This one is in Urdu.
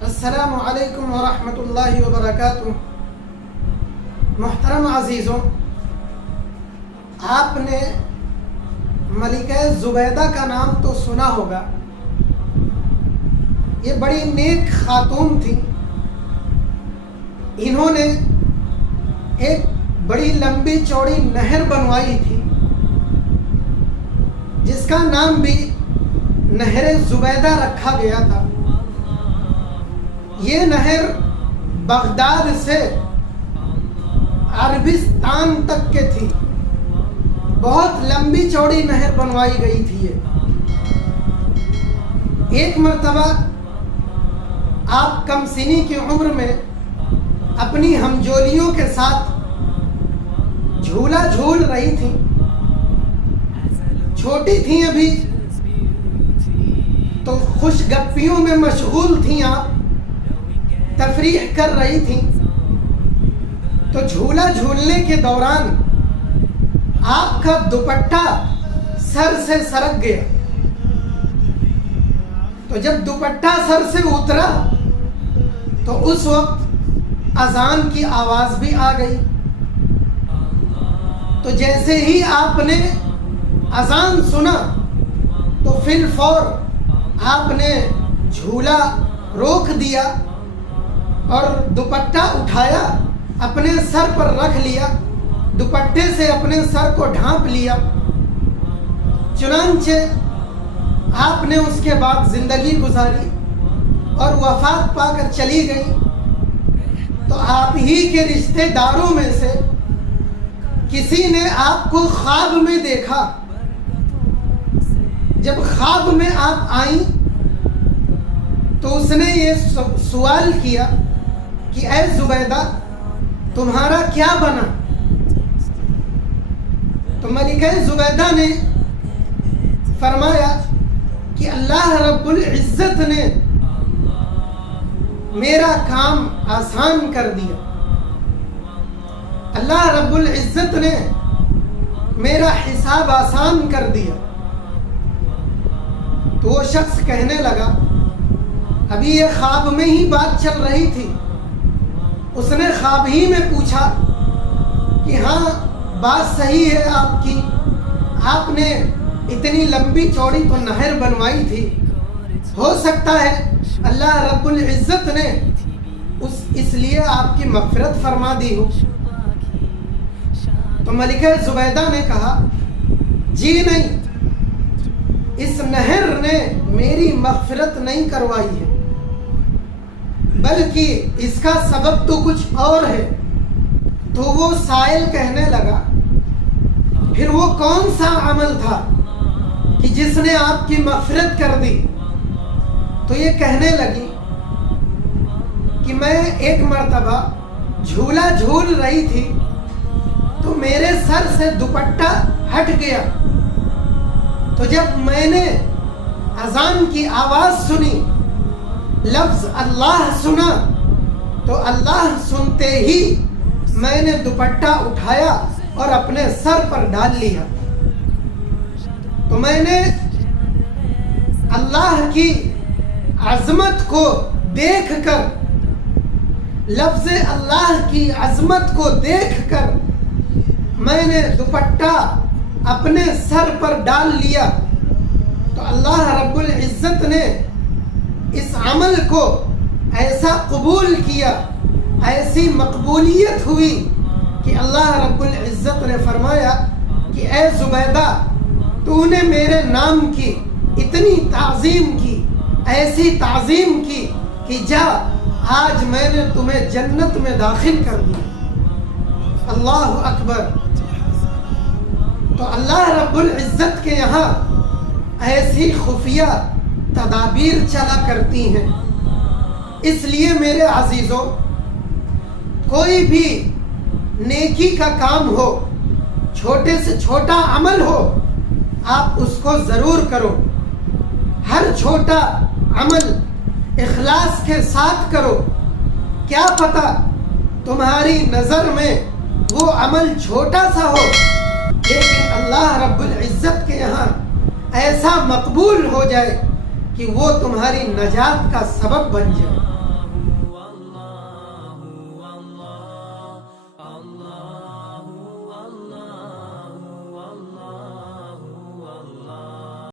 السلام علیکم ورحمۃ اللہ وبرکاتہ۔ محترم عزیزوں، آپ نے ملکہ زبیدہ کا نام تو سنا ہوگا۔ یہ بڑی نیک خاتون تھی۔ انہوں نے ایک بڑی لمبی چوڑی نہر بنوائی تھی جس کا نام بھی نہر زبیدہ رکھا گیا تھا۔ یہ نہر بغداد سے عربستان تک کے تھی۔ بہت لمبی چوڑی نہر بنوائی گئی تھی یہ۔ ایک مرتبہ آپ کم سنی کی عمر میں اپنی ہمجولیوں کے ساتھ جھولا جھول رہی تھیں۔ چھوٹی تھیں ابھی، تو خوش گپیوں میں مشغول تھیں، آپ تفریح کر رہی تھیں۔ تو جھولا جھولنے کے دوران آپ کا دوپٹہ سر سے سرک گیا۔ تو جب دوپٹہ سر سے اترا تو اس وقت اذان کی آواز بھی آ گئی۔ تو جیسے ہی آپ نے اذان سنا تو فی الفور آپ نے جھولا روک دیا اور دوپٹہ اٹھایا، اپنے سر پر رکھ لیا، دوپٹے سے اپنے سر کو ڈھانپ لیا۔ چنانچہ آپ نے اس کے بعد زندگی گزاری اور وفات پا کر چلی گئی۔ تو آپ ہی کے رشتہ داروں میں سے کسی نے آپ کو خواب میں دیکھا۔ جب خواب میں آپ آئیں تو اس نے یہ سوال کیا کہ اے زبیدہ، تمہارا کیا بنا؟ تو ملکہ زبیدہ نے فرمایا کہ اللہ رب العزت نے میرا کام آسان کر دیا، اللہ رب العزت نے میرا حساب آسان کر دیا۔ تو وہ شخص کہنے لگا، ابھی یہ خواب میں ہی بات چل رہی تھی۔ اس نے خواب ہی میں پوچھا کہ ہاں بات صحیح ہے آپ کی، آپ نے اتنی لمبی چوڑی تو نہر بنوائی تھی، ہو سکتا ہے اللہ رب العزت نے اس لیے آپ کی مغفرت فرما دی ہو۔ تو ملکہ زبیدہ نے کہا، جی نہیں، اس نہر نے میری مغفرت نہیں کروائی ہے، بلکہ اس کا سبب تو کچھ اور ہے۔ تو وہ سائل کہنے لگا، پھر وہ کون سا عمل تھا کہ جس نے آپ کی مغفرت کر دی؟ تو یہ کہنے لگی کہ میں ایک مرتبہ جھولا جھول رہی تھی تو میرے سر سے دوپٹہ ہٹ گیا۔ تو جب میں نے اذان کی آواز سنی، لفظ اللہ سنا، تو اللہ سنتے ہی میں نے دوپٹہ اٹھایا اور اپنے سر پر ڈال لیا۔ تو میں نے اللہ کی عظمت کو دیکھ کر، لفظ اللہ کی عظمت کو دیکھ کر میں نے دوپٹہ اپنے سر پر ڈال لیا۔ تو اللہ رب العزت نے اس عمل کو ایسا قبول کیا، ایسی مقبولیت ہوئی کہ اللہ رب العزت نے فرمایا کہ اے زبیدہ، تو نے میرے نام کی اتنی تعظیم کی، ایسی تعظیم کی کہ جا، آج میں نے تمہیں جنت میں داخل کر دیا۔ اللہ اکبر۔ تو اللہ رب العزت کے یہاں ایسی خفیہ تدابیر چلا کرتی ہیں۔ اس لیے میرے عزیزوں، کوئی بھی نیکی کا کام ہو، چھوٹے سے چھوٹا عمل ہو، آپ اس کو ضرور کرو۔ ہر چھوٹا عمل اخلاص کے ساتھ کرو۔ کیا پتہ تمہاری نظر میں وہ عمل چھوٹا سا ہو، لیکن اللہ رب العزت کے یہاں ایسا مقبول ہو جائے کہ وہ تمہاری نجات کا سبب بن جائے۔